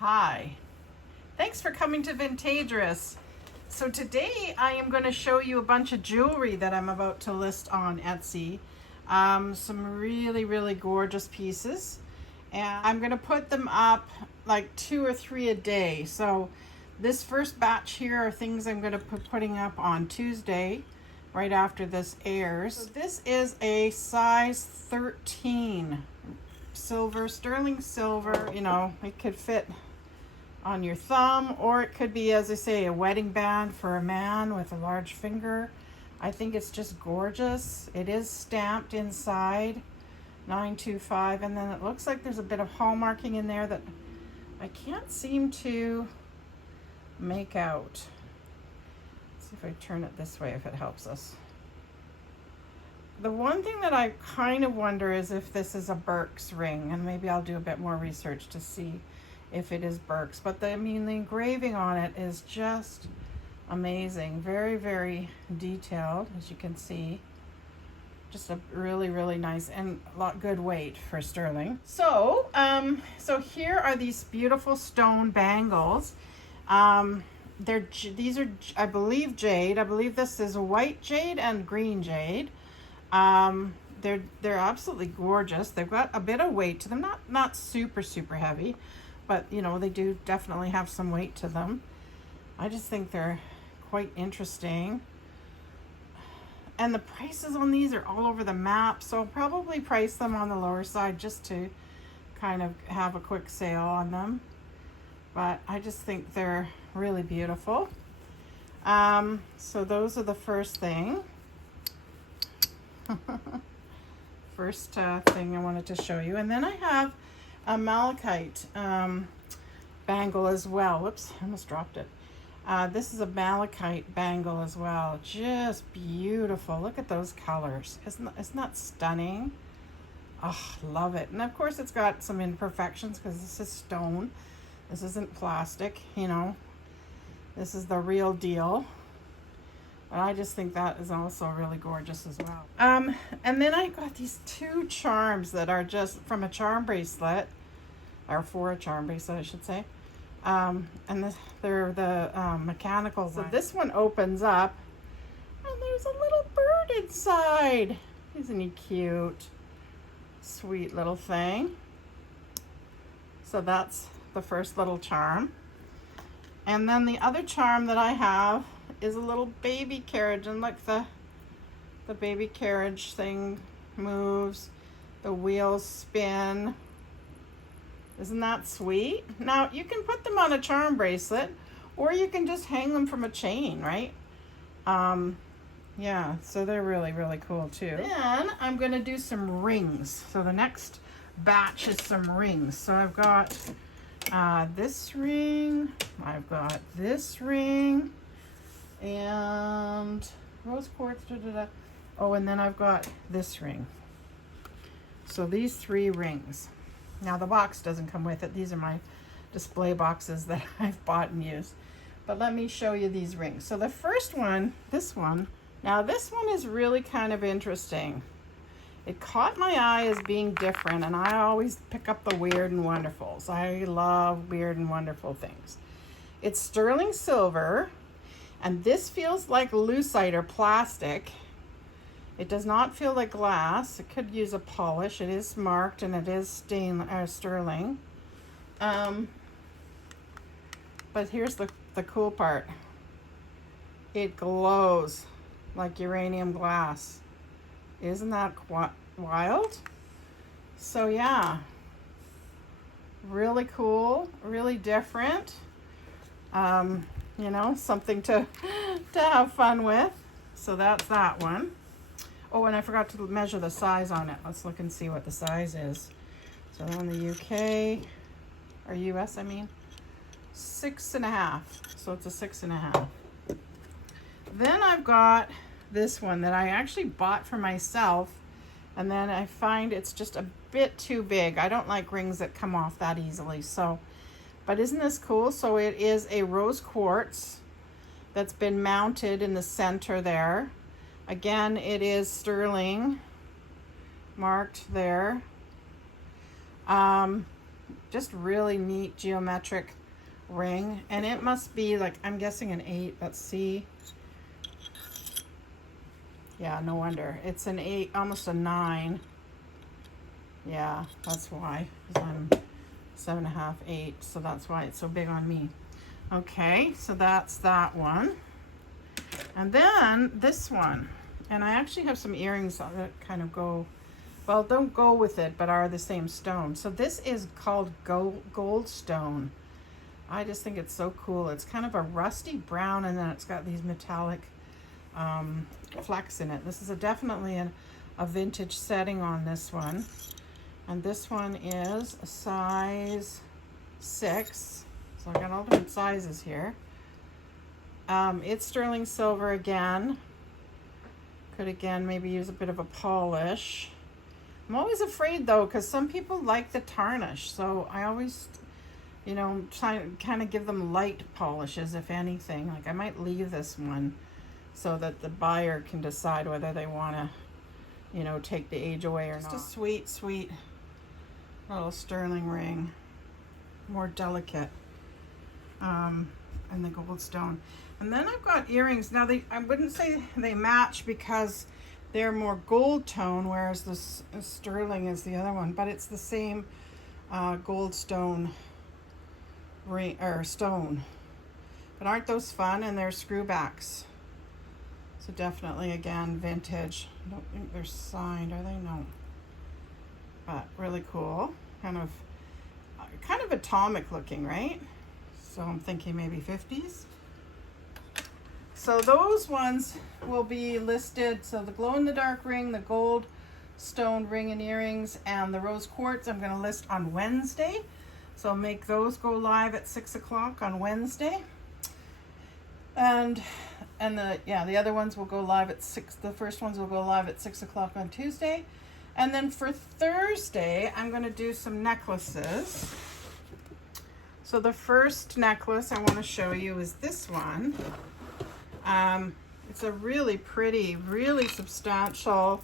Hi, thanks for coming to Vintagerous. So today I am going to show you a bunch of jewelry that I'm about to list on Etsy. Some really gorgeous pieces, and I'm going to put them up like 2 or 3 a day. So this first batch here are things I'm going to be putting up on Tuesday right after this airs. So this is a size 13 silver, sterling silver. You know, it could fit on your thumb, or it could be, as I say, a wedding band for a man with a large finger. I think it's just gorgeous. It is stamped inside 925, and then it looks like there's a bit of hallmarking in there that I can't seem to make out. Let's see if I turn it this way, if it helps us. The one thing that I kind of wonder is if this is a Burke's ring, and maybe I'll do a bit more research to see if it is Burke's. But the engraving on it is just amazing. Very detailed, as you can see. Just a really nice and a lot good weight for sterling. So here are these beautiful stone bangles. These are, I believe, jade. I believe this is white jade and green jade. They're absolutely gorgeous. They've got a bit of weight to them, not super heavy, but you know, they do definitely have some weight to them. I just think they're quite interesting. And the prices on these are all over the map, so I'll probably price them on the lower side just to kind of have a quick sale on them. But I just think they're really beautiful. So those are the first thing. First thing I wanted to show you. And then I have a malachite bangle as well. Whoops, I almost dropped it. This is a malachite bangle as well. Just beautiful. Look at those colors. Isn't that stunning? Oh, love it. And of course it's got some imperfections because this is stone. This isn't plastic, you know. This is the real deal. But I just think that is also really gorgeous as well. And then I got these 2 charms that are just from a charm bracelet, or for a charm bracelet, I should say. And they're the mechanical one. So this one opens up, and there's a little bird inside. Isn't he cute? Sweet little thing. So that's the first little charm. And then the other charm that I have is a little baby carriage, and look, the baby carriage thing moves, the wheels spin. Isn't that sweet? Now you can put them on a charm bracelet, or you can just hang them from a chain, right? Yeah, so they're really cool too. Then I'm going to do some rings. So the next batch is some rings. So I've got this ring, I've got this ring, and rose quartz, oh, and then I've got this ring. So these 3 rings. Now the box doesn't come with it. These are my display boxes that I've bought and used. But let me show you these rings. So the first one, this one, now this one is really kind of interesting. It caught my eye as being different, and I always pick up the weird and wonderfuls. I love weird and wonderful things. It's sterling silver, and this feels like lucite or plastic. It does not feel like glass. It could use a polish. It is marked, and it is sterling. But here's the cool part. It glows like uranium glass. Isn't that wild? So yeah, really cool, really different. You know, something to have fun with. So that's that one. Oh, and I forgot to measure the size on it. Let's look and see what the size is. So in the UK, or US, I mean, 6.5. So it's a 6.5. Then I've got this one that I actually bought for myself, and then I find it's just a bit too big. I don't like rings that come off that easily. So, but isn't this cool? So it is a rose quartz that's been mounted in the center there. Again, it is sterling, marked there. just really neat geometric ring. And it must be like, I'm guessing an 8. Let's see. Yeah, no wonder. It's an 8, almost a 9. Yeah, that's why. 'Cause I'm 7.5, 8. So that's why it's so big on me. Okay, so that's that one. And then this one. And I actually have some earrings that kind of go, well, don't go with it, but are the same stone. So this is called gold stone. I just think it's so cool. It's kind of a rusty brown, and then it's got these metallic flecks in it. This is definitely a vintage setting on this one. And this one is a size 6. So I got all different sizes here. It's sterling silver again. Could again maybe use a bit of a polish. I'm always afraid though, because some people like the tarnish. So I always, you know, try to kind of give them light polishes, if anything. Like I might leave this one so that the buyer can decide whether they want to, you know, take the age away or not. Just a sweet, sweet little sterling ring. More delicate. And the gold stone. And then I've got earrings. Now I wouldn't say they match because they're more gold tone, whereas this sterling is the other one, but it's the same gold stone ring or stone. But aren't those fun? And they're screwbacks. So definitely again vintage. I don't think they're signed, are they? No. But really cool. Kind of atomic looking, right? So I'm thinking maybe 50s. So those ones will be listed. So the glow-in-the-dark ring, the gold stone ring and earrings, and the rose quartz I'm going to list on Wednesday. So I'll make those go live at 6 o'clock on Wednesday. And the other ones will go live at 6. The first ones will go live at 6 o'clock on Tuesday. And then for Thursday, I'm going to do some necklaces. So the first necklace I want to show you is this one. It's a really pretty, really substantial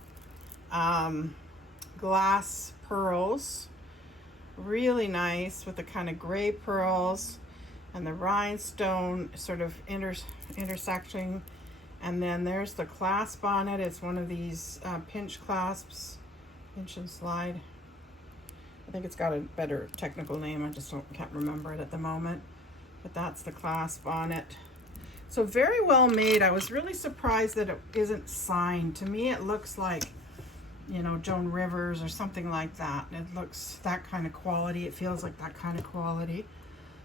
glass pearls. Really nice with the kind of gray pearls and the rhinestone sort of intersecting. And then there's the clasp on it. It's one of these pinch clasps, pinch and slide. I think it's got a better technical name. I just can't remember it at the moment. But that's the clasp on it. So very well made. I was really surprised that it isn't signed. To me, it looks like, you know, Joan Rivers or something like that. It looks that kind of quality. It feels like that kind of quality.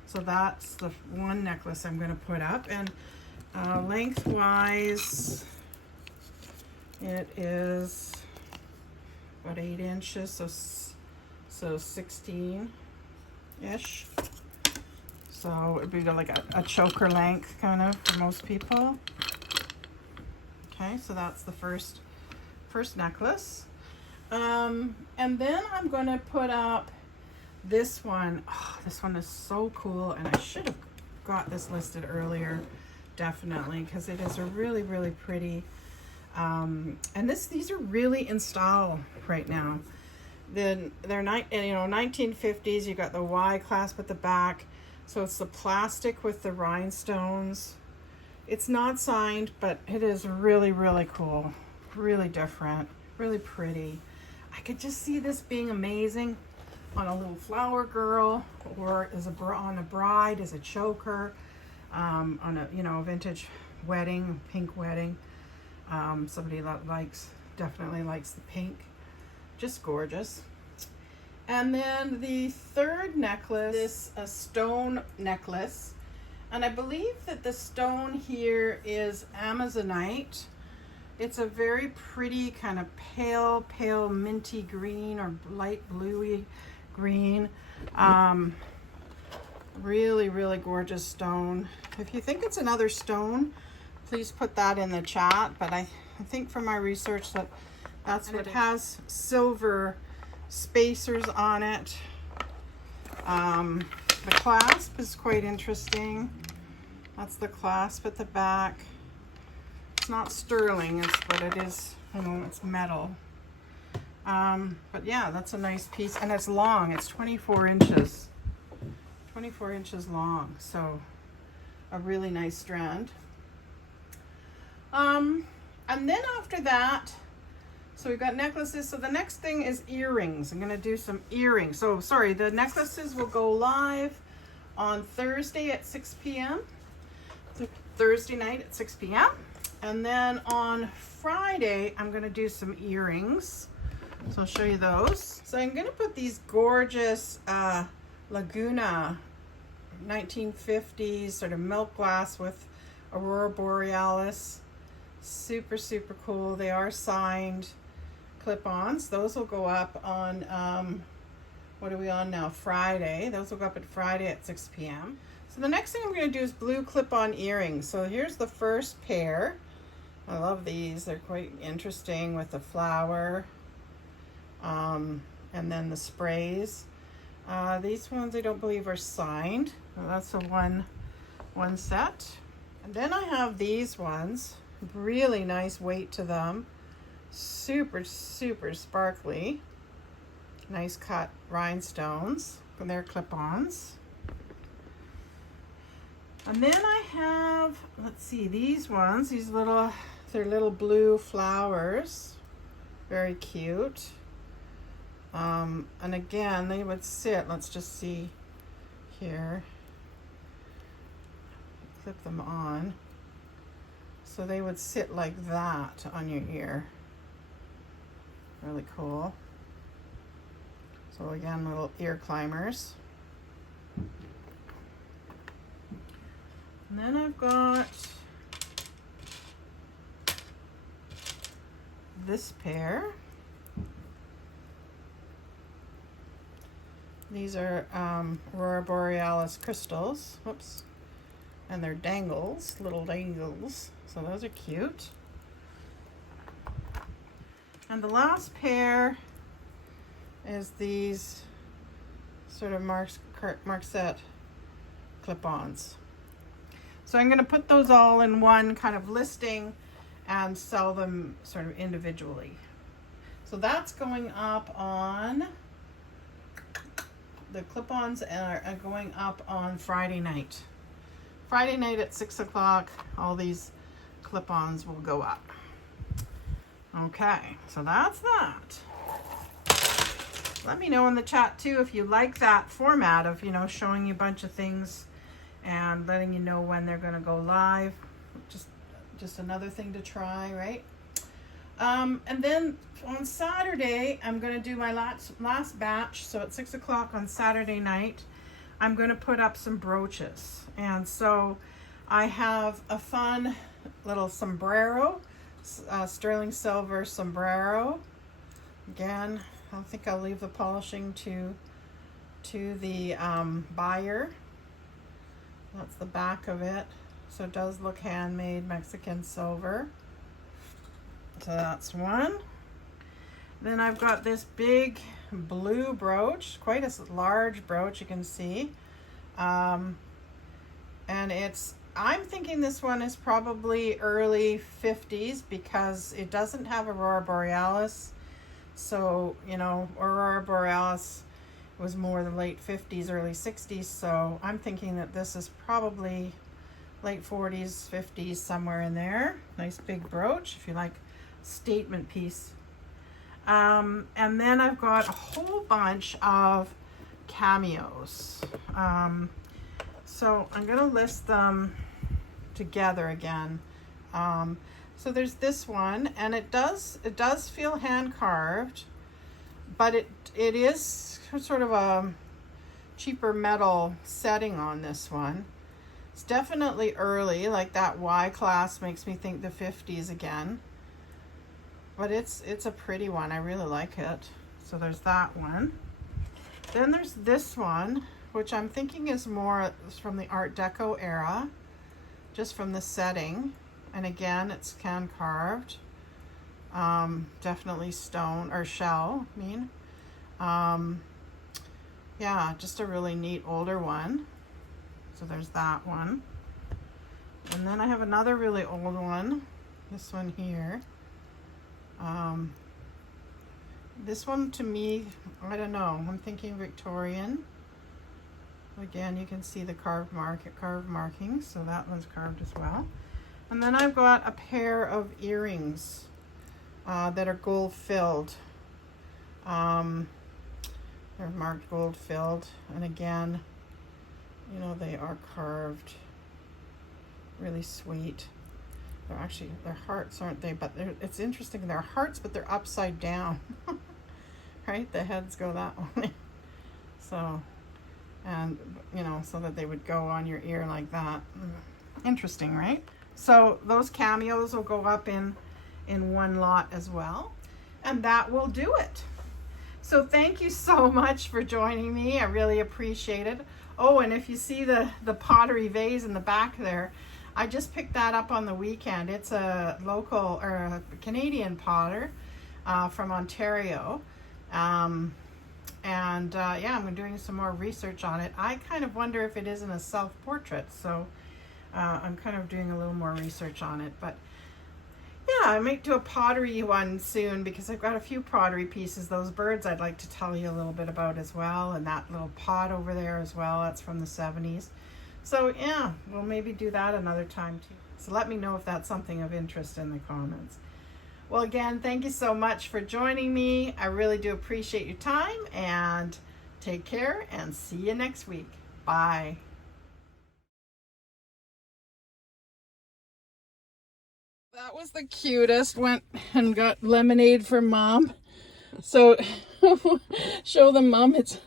So that's the one necklace I'm going to put up. And lengthwise, it is about 8 inches. So 16-ish. So it'd be like a choker length kind of for most people. Okay, so that's the first necklace. And then I'm going to put up this one. Oh, this one is so cool, and I should have got this listed earlier, definitely, because it is a really, really pretty. And these are really in style right now. Then they're 1950s. You got the Y clasp at the back, so it's the plastic with the rhinestones. It's not signed, but it is really, really cool, really different, really pretty. I could just see this being amazing on a little flower girl, or on a bride as a choker, on a vintage wedding, pink wedding. Somebody that definitely likes the pink. Just gorgeous. And then the third necklace is a stone necklace, and I believe that the stone here is Amazonite. It's a very pretty kind of pale minty green or light bluey green. Really, really gorgeous stone. If you think it's another stone, please put that in the chat. But I think from my research that's what it has. Silver spacers on it. The clasp is quite interesting. That's the clasp at the back. It's not sterling, but it is, it's metal. But yeah, that's a nice piece, and it's long. It's 24 inches. 24 inches long, so a really nice strand. And then after that, so we've got necklaces. So the next thing is earrings. I'm going to do some earrings. So sorry, the necklaces will go live on Thursday at 6 p.m. Thursday night at 6 p.m. And then on Friday, I'm going to do some earrings. So I'll show you those. So I'm going to put these gorgeous Laguna 1950s sort of milk glass with Aurora Borealis. Super, super cool. They are signed clip-ons. Those will go up on, what are we on now? Friday. Those will go up at Friday at 6 p.m. So the next thing I'm going to do is blue clip-on earrings. So here's the first pair. I love these. They're quite interesting with the flower and then the sprays. These ones I don't believe are signed. Well, that's a one set. And then I have these ones. Really nice weight to them. Super, super sparkly. Nice cut rhinestones. And they're clip-ons. And then I have, let's see, these ones. They're little blue flowers. Very cute. And again, they would sit, let's just see here. Clip them on. So they would sit like that on your ear. Really cool. So again, little ear climbers. And then I've got this pair. These are Aurora Borealis crystals. Whoops. And they're dangles, little dangles. So those are cute. And the last pair is these sort of Marquette clip-ons. So I'm going to put those all in one kind of listing and sell them sort of individually. So that's going up on, the clip-ons are going up on Friday night. Friday night at 6 o'clock, all these clip-ons will go up. Okay, so that's that. Let me know in the chat too if you like that format of, showing you a bunch of things and letting you know when they're going to go live. Just another thing to try, right? And then on Saturday, I'm going to do my last batch. So at 6 o'clock on Saturday night, I'm going to put up some brooches. And so I have a fun little sombrero, sterling silver sombrero. Again, I think I'll leave the polishing to the buyer. That's the back of it. So it does look handmade Mexican silver. So that's one. Then I've got this big blue brooch, quite a large brooch, you can see. And I'm thinking this one is probably early 50s because it doesn't have Aurora Borealis. So, Aurora Borealis was more the late 50s, early 60s. So I'm thinking that this is probably late 40s, 50s, somewhere in there. Nice big brooch, if you like statement piece. And then I've got a whole bunch of cameos. So I'm going to list them together again. So there's this one, and it does feel hand carved, but it is sort of a cheaper metal setting on this one. It's definitely early, like that Y class makes me think the 50s again. But it's a pretty one. I really like it. So there's that one. Then there's this one, which I'm thinking is more from the Art Deco era, just from the setting. And again, it's hand carved. Definitely stone or shell, yeah, just a really neat older one. So there's that one. And then I have another really old one, this one here. This one to me, I don't know. I'm thinking Victorian. Again, you can see the carved markings, so that one's carved as well. And then I've got a pair of earrings that are gold filled. They're marked gold filled, and again, you know, they are carved. Really sweet. They're hearts, aren't they? But it's interesting. They're hearts, but they're upside down. Right? The heads go that way. So, and you know, so that they would go on your ear like that. Interesting, right? So those cameos will go up in one lot as well. And that will do it. So thank you so much for joining me. I really appreciate it. Oh, and if you see the pottery vase in the back there, I just picked that up on the weekend. It's a local or a Canadian potter from Ontario. Yeah, I'm doing some more research on it. I kind of wonder if it isn't a self-portrait, so I'm kind of doing a little more research on it. But yeah, I might do a pottery one soon because I've got a few pottery pieces. Those birds I'd like to tell you a little bit about as well, and that little pot over there as well, that's from the 70s. So yeah, we'll maybe do that another time too. So let me know if that's something of interest in the comments. Well, again, thank you so much for joining me. I really do appreciate your time, and take care and see you next week. Bye. That was the cutest. Went and got lemonade for Mom. So show them, Mom, it's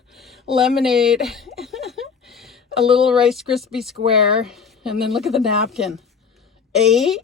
lemonade, a little Rice Krispie square, and then look at the napkin. Eh?